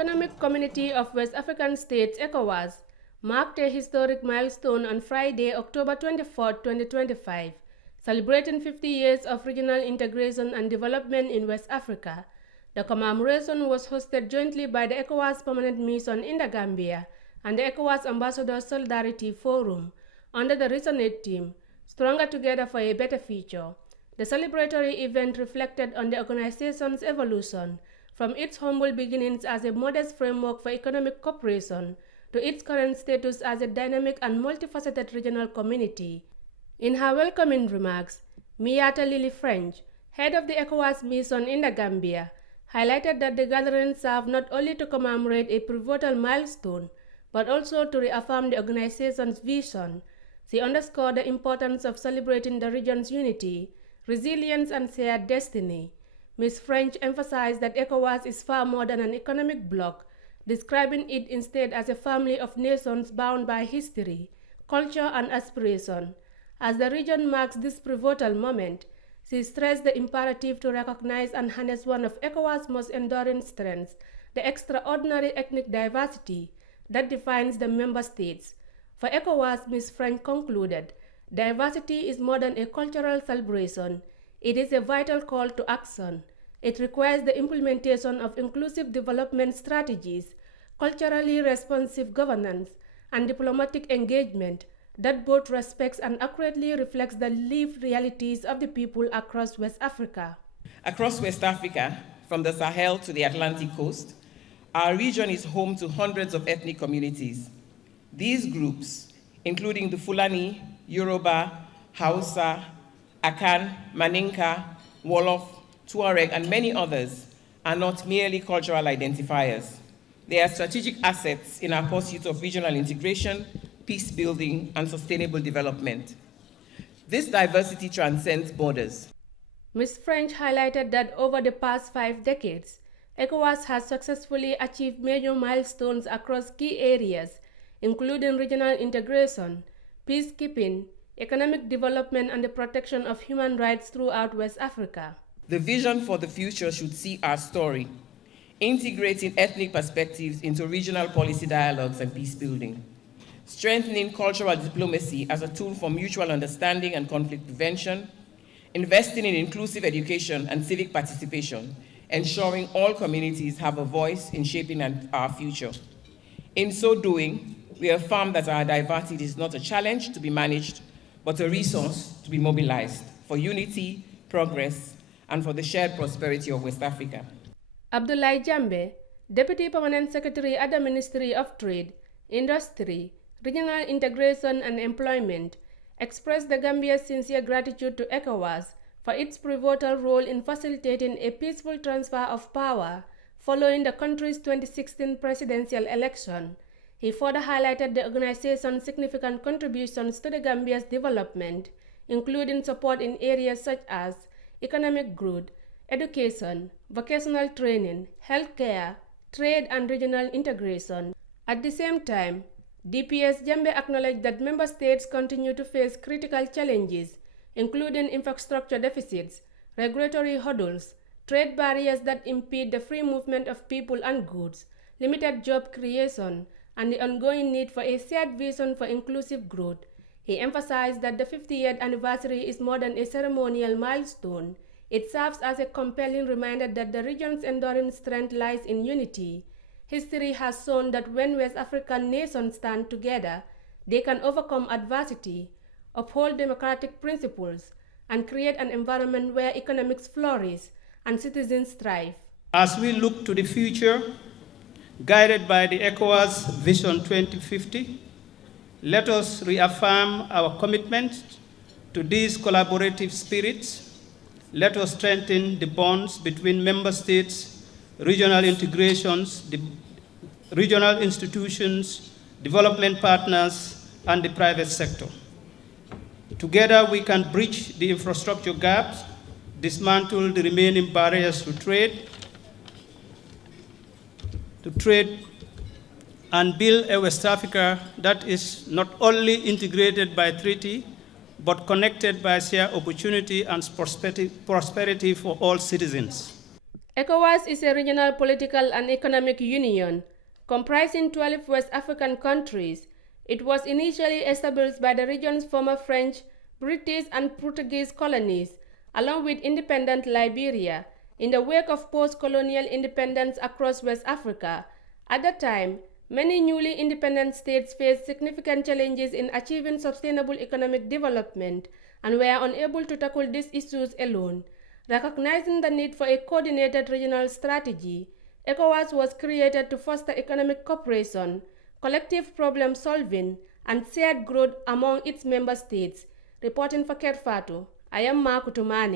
Economic Community of West African States, ECOWAS, marked a historic milestone on Friday, October 24, 2025, celebrating 50 years of regional integration and development in West Africa. The commemoration was hosted jointly by the ECOWAS Permanent Mission in the Gambia and the ECOWAS Ambassador Solidarity Forum under the Resonate theme, Stronger Together for a Better Future. The celebratory event reflected on the organization's evolution from its humble beginnings as a modest framework for economic cooperation to its current status as a dynamic and multifaceted regional community. In her welcoming remarks, Miata Lily French, head of the ECOWAS mission in the Gambia, highlighted that the gathering served not only to commemorate a pivotal milestone, but also to reaffirm the organization's vision. She underscored the importance of celebrating the region's unity, resilience, and shared destiny. Ms. French emphasized that ECOWAS is far more than an economic bloc, describing it instead as a family of nations bound by history, culture, and aspiration. As the region marks this pivotal moment, she stressed the imperative to recognize and harness one of ECOWAS' most enduring strengths, the extraordinary ethnic diversity that defines the member states. For ECOWAS, Ms. French concluded, diversity is more than a cultural celebration. It is a vital call to action. It requires the implementation of inclusive development strategies, culturally responsive governance, and diplomatic engagement that both respects and accurately reflects the lived realities of the people across West Africa. Across West Africa, from the Sahel to the Atlantic coast, our region is home to hundreds of ethnic communities. These groups, including the Fulani, Yoruba, Hausa, Akan, Maninka, Wolof, Tuareg, and many others, are not merely cultural identifiers. They are strategic assets in our pursuit of regional integration, peace building, and sustainable development. This diversity transcends borders. Ms. French highlighted that over the past 5 decades, ECOWAS has successfully achieved major milestones across key areas, including regional integration, peacekeeping, economic development, and the protection of human rights throughout West Africa. The vision for the future should see our story, integrating ethnic perspectives into regional policy dialogues and peace building, strengthening cultural diplomacy as a tool for mutual understanding and conflict prevention, investing in inclusive education and civic participation, ensuring all communities have a voice in shaping our future. In so doing, we affirm that our diversity is not a challenge to be managed, but a resource to be mobilized for unity, progress, and for the shared prosperity of West Africa. Abdoulaye Jambe, Deputy Permanent Secretary at the Ministry of Trade, Industry, Regional Integration and Employment, expressed the Gambia's sincere gratitude to ECOWAS for its pivotal role in facilitating a peaceful transfer of power following the country's 2016 presidential election. He further highlighted the organization's significant contributions to the Gambia's development, including support in areas such as economic growth, education, vocational training, healthcare, trade, and regional integration. At the same time, DPS Jambe acknowledged that member states continue to face critical challenges, including infrastructure deficits, regulatory hurdles, trade barriers that impede the free movement of people and goods, limited job creation, and the ongoing need for a shared vision for inclusive growth. He emphasized that the 50th anniversary is more than a ceremonial milestone. It serves as a compelling reminder that the region's enduring strength lies in unity. History has shown that when West African nations stand together, they can overcome adversity, uphold democratic principles, and create an environment where economics flourish and citizens thrive. As we look to the future, guided by the ECOWAS Vision 2050, let us reaffirm our commitment to these collaborative spirits. Let us strengthen the bonds between member states, regional integrations, regional institutions, development partners, and the private sector. Together, we can bridge the infrastructure gaps, dismantle the remaining barriers to trade, and build a West Africa that is not only integrated by treaty, but connected by shared opportunity and prosperity for all citizens. ECOWAS is a regional political and economic union comprising 12 West African countries. It was initially established by the region's former French, British, and Portuguese colonies, along with independent Liberia, in the wake of post-colonial independence across West Africa. At the time, many newly independent states faced significant challenges in achieving sustainable economic development and were unable to tackle these issues alone. Recognizing the need for a coordinated regional strategy, ECOWAS was created to foster economic cooperation, collective problem solving, and shared growth among its member states. Reporting for Ketfatu, I am Makutumani.